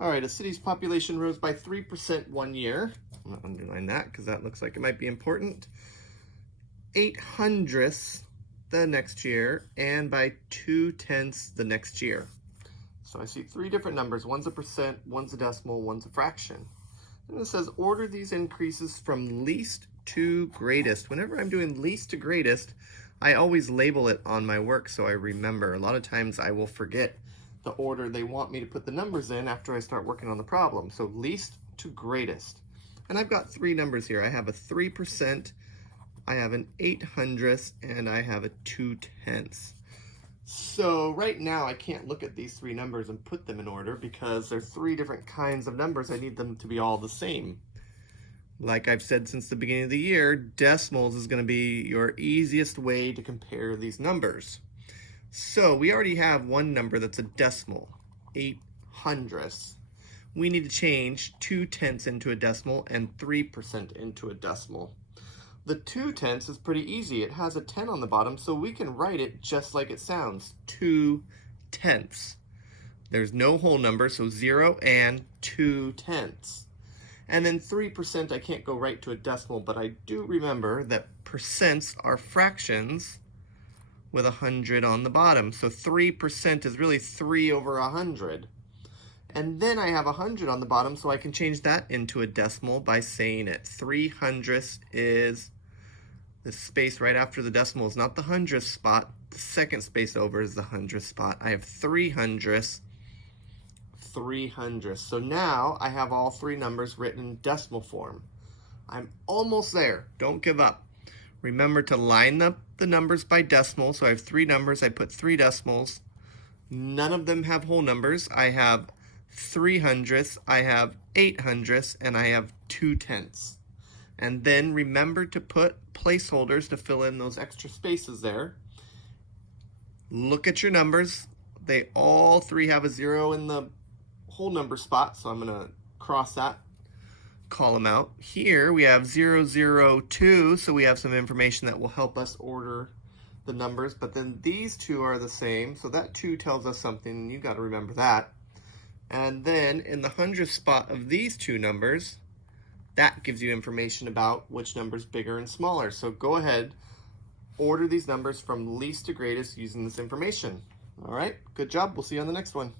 All right, a city's population rose by 3% one year. I'm gonna underline that because that looks like it might be important. 8/100 the next year, and by 2/10 the next year. So I see three different numbers. One's a percent, one's a decimal, one's a fraction. And it says order these increases from least to greatest. Whenever I'm doing least to greatest, I always label it on my work so I remember. A lot of times I will forget the order they want me to put the numbers in after I start working on the problem. So least to greatest. And I've got three numbers here. I have a 3%, I have an 8/100, and I have a 2/10. So right now I can't look at these three numbers and put them in order because they're three different kinds of numbers. I need them to be all the same. Like I've said since the beginning of the year, decimals is going to be your easiest way to compare these numbers. So we already have one number that's a decimal, 8/100. We need to change 2/10 into a decimal and 3% into a decimal. The 2/10 is pretty easy. It has a 10 on the bottom, so we can write it just like it sounds, 2/10. There's no whole number, so 0 and 2/10. And then 3%, I can't go right to a decimal, but I do remember that percents are fractions with 100 on the bottom. So 3% is really 3 over 100. And then I have 100 on the bottom, so I can change that into a decimal by saying it. 3/100 is the space right after the decimal is not the 100th spot. The second space over is the 100th spot. I have 3/100. So now I have all three numbers written in decimal form. I'm almost there. Don't give up. Remember to line up the numbers by decimal. So I have three numbers. I put three decimals. None of them have whole numbers. I have 3/100, I have 8/100, and I have 2/10. And then remember to put placeholders to fill in those extra spaces there. Look at your numbers. They all three have a 0 in the whole number spot, so I'm going to cross that column out. Here we have 0, 0, 2, so we have some information that will help us order the numbers, but then these two are the same, so that 2 tells us something, and you got to remember that. And then in the 100th spot of these two numbers, that gives you information about which number is bigger and smaller. So go ahead, order these numbers from least to greatest using this information. All right, good job. We'll see you on the next one.